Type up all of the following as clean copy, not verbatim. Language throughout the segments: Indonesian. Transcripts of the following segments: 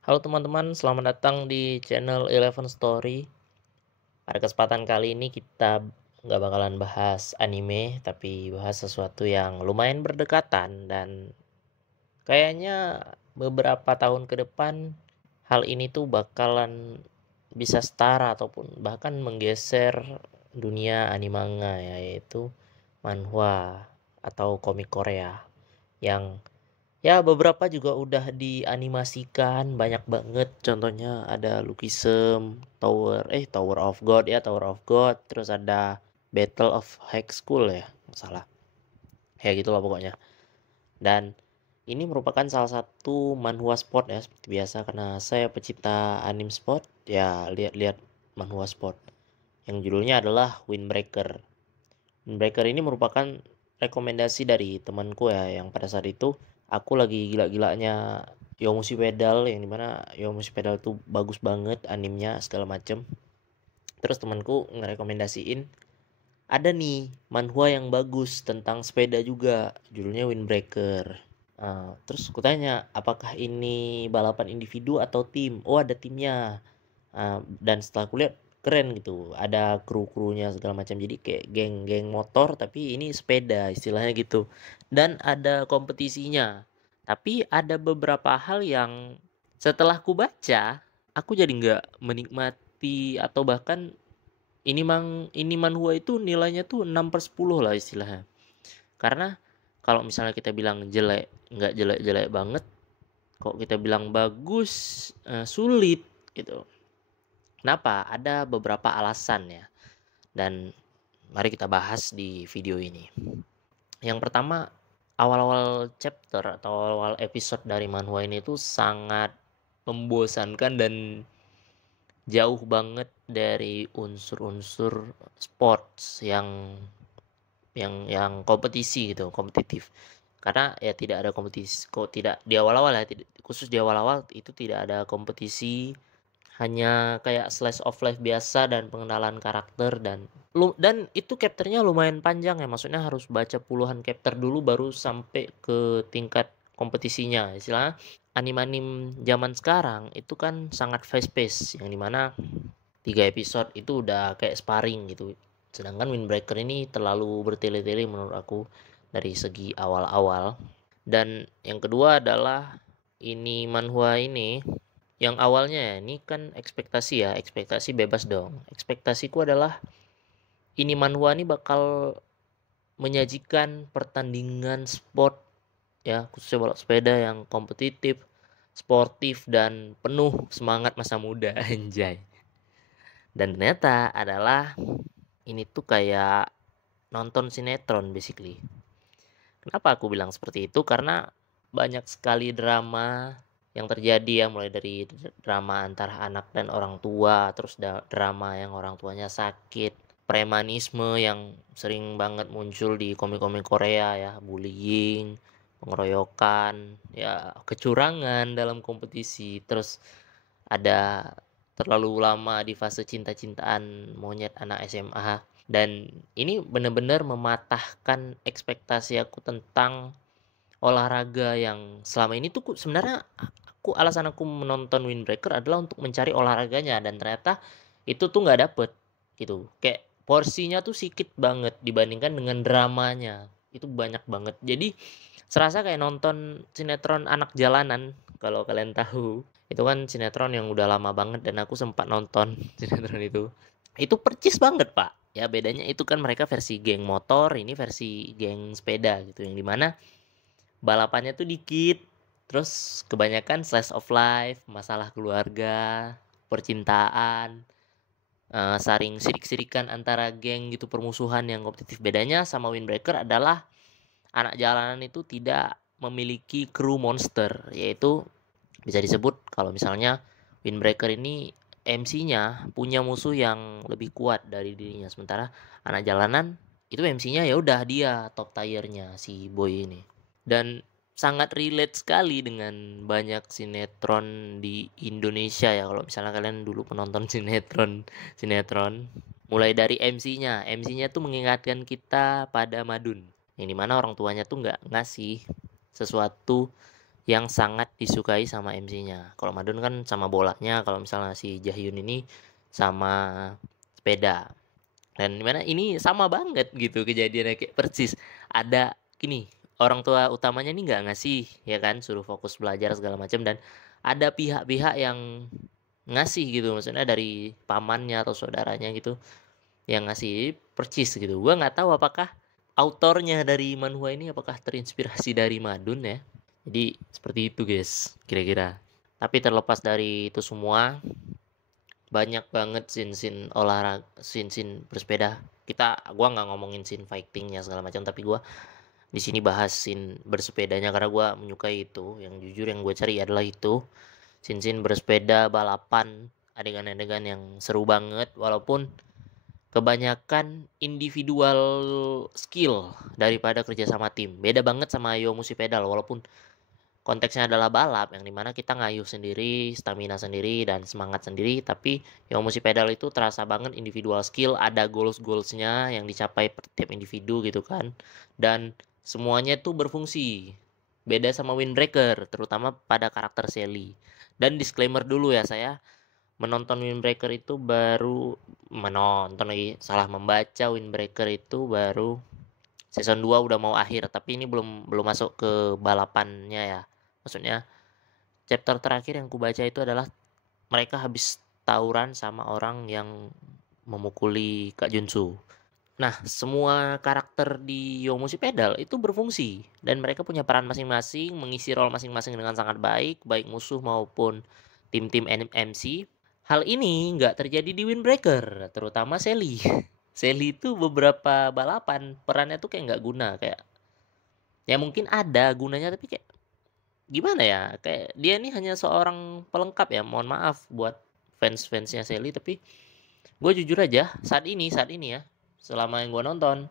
Halo teman-teman, selamat datang di channel Eleven Story. Pada kesempatan kali ini kita nggak bakalan bahas anime, tapi bahas sesuatu yang lumayan berdekatan dan kayaknya beberapa tahun ke depan hal ini tuh bakalan bisa setara ataupun bahkan menggeser dunia animanga, yaitu manhwa atau komik Korea yang ya beberapa juga udah dianimasikan banyak banget. Contohnya ada Lukisem, Tower of God ya, Tower of God, terus ada Battle of High School ya, nggak salah. Ya gitulah pokoknya. Dan ini merupakan salah satu manhwa sport ya, seperti biasa karena saya pecinta anim sport, ya lihat-lihat manhwa sport yang judulnya adalah Windbreaker. Windbreaker ini merupakan rekomendasi dari temanku ya, yang pada saat itu aku lagi gila-gilanya Yomushi Pedal, yang dimana Yomushi Pedal tuh bagus banget animnya segala macem. Terus temanku ngerekomendasiin ada nih manhwa yang bagus tentang sepeda juga, judulnya Windbreaker. Terus aku tanya apakah ini balapan individu atau tim. Oh, ada timnya. Dan setelah aku lihat keren gitu, ada kru-krunya segala macam, jadi kayak geng-geng motor tapi ini sepeda istilahnya gitu, dan ada kompetisinya. Tapi ada beberapa hal yang setelah ku baca aku jadi nggak menikmati, atau bahkan ini manhwa itu nilainya tuh 6/10 lah istilahnya. Karena kalau misalnya kita bilang jelek, nggak jelek-jelek banget, kok kita bilang bagus, sulit gitu. Kenapa? Ada beberapa alasan ya. Dan mari kita bahas di video ini. Yang pertama, awal-awal chapter atau awal-awal episode dari manhwa ini tuh sangat membosankan dan jauh banget dari unsur-unsur sports yang kompetisi gitu, kompetitif. Karena ya tidak ada kompetisi, kok tidak di awal-awal ya, khusus di awal-awal itu tidak ada kompetisi, hanya kayak slice of life biasa dan pengenalan karakter. Dan itu chapternya lumayan panjang ya, maksudnya harus baca puluhan chapter dulu baru sampai ke tingkat kompetisinya. Istilahnya anim-anim zaman sekarang itu kan sangat fast pace, yang dimana 3 episode itu udah kayak sparring gitu, sedangkan Windbreaker ini terlalu bertele-tele menurut aku dari segi awal-awal. Dan yang kedua adalah ini manhwa ini, yang awalnya ya, ini kan ekspektasi ya, ekspektasi bebas dong. Ekspektasiku adalah ini manhwa ini bakal menyajikan pertandingan sport ya, khususnya balap sepeda yang kompetitif, sportif dan penuh semangat masa muda anjay. Dan ternyata adalah ini tuh kayak nonton sinetron basically. Kenapa aku bilang seperti itu? Karena banyak sekali drama yang terjadi ya, mulai dari drama antara anak dan orang tua, terus drama yang orang tuanya sakit, premanisme yang sering banget muncul di komik-komik Korea ya, bullying, pengeroyokan, ya kecurangan dalam kompetisi, terus ada terlalu lama di fase cinta-cintaan monyet anak SMA. Dan ini benar-benar mematahkan ekspektasi aku tentang olahraga yang selama ini tuh sebenarnya alasan aku menonton Windbreaker adalah untuk mencari olahraganya, dan ternyata itu tuh nggak dapet gitu. Kayak porsinya tuh sedikit banget dibandingkan dengan dramanya, itu banyak banget. Jadi serasa kayak nonton sinetron anak jalanan, kalau kalian tahu. Itu kan sinetron yang udah lama banget dan aku sempat nonton sinetron itu. Itu percis banget, Pak. Ya bedanya itu kan mereka versi geng motor, ini versi geng sepeda gitu, yang dimana balapannya tuh dikit, terus kebanyakan slice of life, masalah keluarga, percintaan, saring sirik-sirikan antara geng gitu, permusuhan yang kompetitif. Bedanya sama Windbreaker adalah anak jalanan itu tidak memiliki kru monster, yaitu bisa disebut kalau misalnya Windbreaker ini MC-nya punya musuh yang lebih kuat dari dirinya, sementara anak jalanan itu MC-nya ya udah dia top tiernya si boy ini. Dan sangat relate sekali dengan banyak sinetron di Indonesia ya, kalau misalnya kalian dulu penonton sinetron mulai dari MC-nya tuh mengingatkan kita pada Madun, yang dimana orang tuanya tuh nggak ngasih sesuatu yang sangat disukai sama MC-nya. Kalau Madun kan sama bolanya, kalau misalnya si Jahyun ini sama sepeda. Dan dimana ini sama banget gitu kejadiannya, kayak persis ada gini, orang tua utamanya ini nggak ngasih ya kan, suruh fokus belajar segala macam, dan ada pihak-pihak yang ngasih gitu, maksudnya dari pamannya atau saudaranya gitu yang ngasih percis gitu. Gua nggak tahu apakah autornya dari manhwa ini apakah terinspirasi dari Madun ya. Jadi seperti itu guys kira-kira. Tapi terlepas dari itu semua, banyak banget scene-scene olahraga, scene-scene bersepeda. Gua nggak ngomongin scene fightingnya segala macam, tapi gua di sini bahas scene bersepedanya karena gua menyukai itu. Yang jujur yang gue cari adalah itu, scene-scene bersepeda, balapan, adegan-adegan yang seru banget, walaupun kebanyakan individual skill daripada kerja sama tim. Beda banget sama Yomushi Pedal, walaupun konteksnya adalah balap yang dimana kita ngayuh sendiri, stamina sendiri, dan semangat sendiri, tapi yang musik pedal itu terasa banget individual skill, ada goalsnya yang dicapai per tiap individu gitu kan, dan semuanya itu berfungsi. Beda sama Windbreaker, terutama pada karakter Sally. Dan disclaimer dulu ya, saya menonton Windbreaker itu baru membaca Windbreaker itu baru season 2 udah mau akhir, tapi ini belum belum masuk ke balapannya ya. Maksudnya chapter terakhir yang kubaca itu adalah mereka habis tawuran sama orang yang memukuli Kak Junsu. Nah, semua karakter di Yomushi Pedal itu berfungsi dan mereka punya peran masing-masing, mengisi role masing-masing dengan sangat baik, baik musuh maupun tim-tim MC. Hal ini nggak terjadi di Windbreaker, terutama Sally. Sally itu beberapa balapan perannya tuh kayak nggak guna, kayak ya mungkin ada gunanya tapi kayak gimana ya, kayak dia ini hanya seorang pelengkap ya, mohon maaf buat fans-fansnya Sally, tapi gue jujur aja saat ini ya, selama yang gue nonton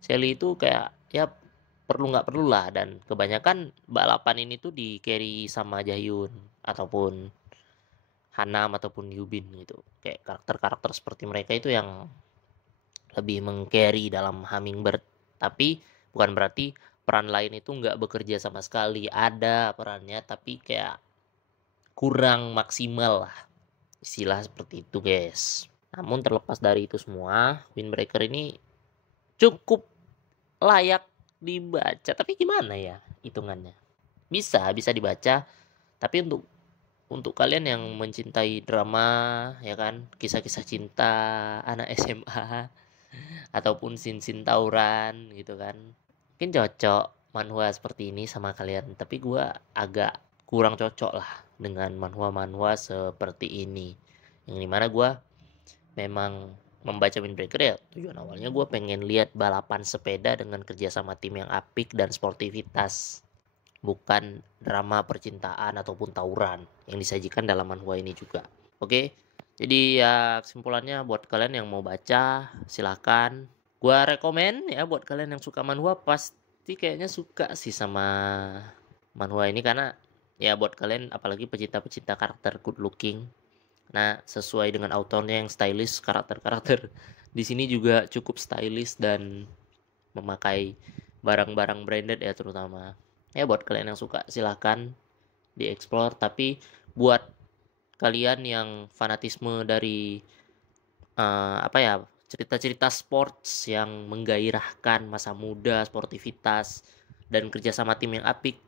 Sally itu kayak ya perlu nggak perlu lah, dan kebanyakan balapan ini tuh di carry sama Jahyun ataupun Hanam ataupun Yubin gitu, kayak karakter-karakter seperti mereka itu yang lebih meng-carry dalam Hummingbird. Tapi bukan berarti peran lain itu nggak bekerja sama sekali, ada perannya tapi kayak kurang maksimal lah, istilah seperti itu guys. Namun terlepas dari itu semua, Windbreaker ini cukup layak dibaca, tapi gimana ya hitungannya, bisa dibaca, tapi untuk kalian yang mencintai drama ya kan, kisah-kisah cinta anak SMA ataupun sin-sin tawuran gitu kan, mungkin cocok manhwa seperti ini sama kalian. Tapi gue agak kurang cocok lah dengan manhwa-manhwa seperti ini, yang dimana gue memang membaca Windbreaker ya tujuan awalnya gue pengen lihat balapan sepeda dengan kerjasama tim yang apik dan sportivitas, bukan drama percintaan ataupun tawuran yang disajikan dalam manhwa ini juga. Oke, jadi ya kesimpulannya buat kalian yang mau baca silahkan. Gua rekomen ya buat kalian yang suka manhwa, pasti kayaknya suka sih sama manhwa ini, karena ya buat kalian apalagi pecinta-pecinta karakter good looking. Nah, sesuai dengan autornya yang stylish, karakter-karakter di sini juga cukup stylish dan memakai barang-barang branded ya terutama. Ya buat kalian yang suka silahkan dieksplor, tapi buat kalian yang fanatisme dari cerita-cerita sports yang menggairahkan masa muda, sportivitas, dan kerjasama tim yang apik,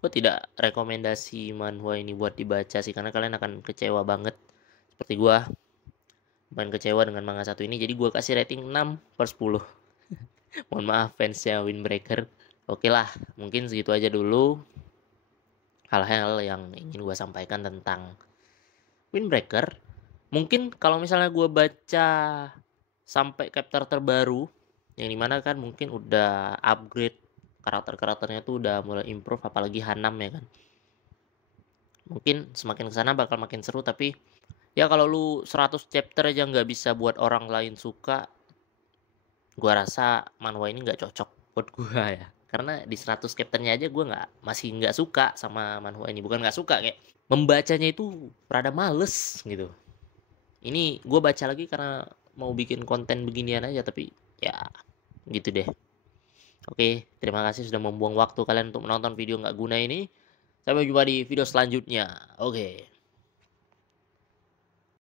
gue tidak rekomendasi manhwa ini buat dibaca sih, karena kalian akan kecewa banget seperti gue main kecewa dengan manga satu ini. Jadi gue kasih rating 6/10. Mohon maaf fansnya Windbreaker. Oke lah, mungkin segitu aja dulu hal-hal yang ingin gue sampaikan tentang Windbreaker. Mungkin kalau misalnya gue baca sampai chapter terbaru, yang dimana kan mungkin udah upgrade karakter-karakternya tuh udah mulai improve, apalagi Hanam ya kan, mungkin semakin kesana bakal makin seru. Tapi ya kalau lu 100 chapter aja nggak bisa buat orang lain suka, gua rasa manhwa ini nggak cocok buat gua ya, karena di 100 chapternya aja gua masih nggak suka sama manhwa ini. Bukan nggak suka, kayak membacanya itu rada males gitu. Ini gue baca lagi karena mau bikin konten beginian aja, tapi ya gitu deh. Oke, terima kasih sudah membuang waktu kalian untuk menonton video nggak guna ini. Sampai jumpa di video selanjutnya. Oke.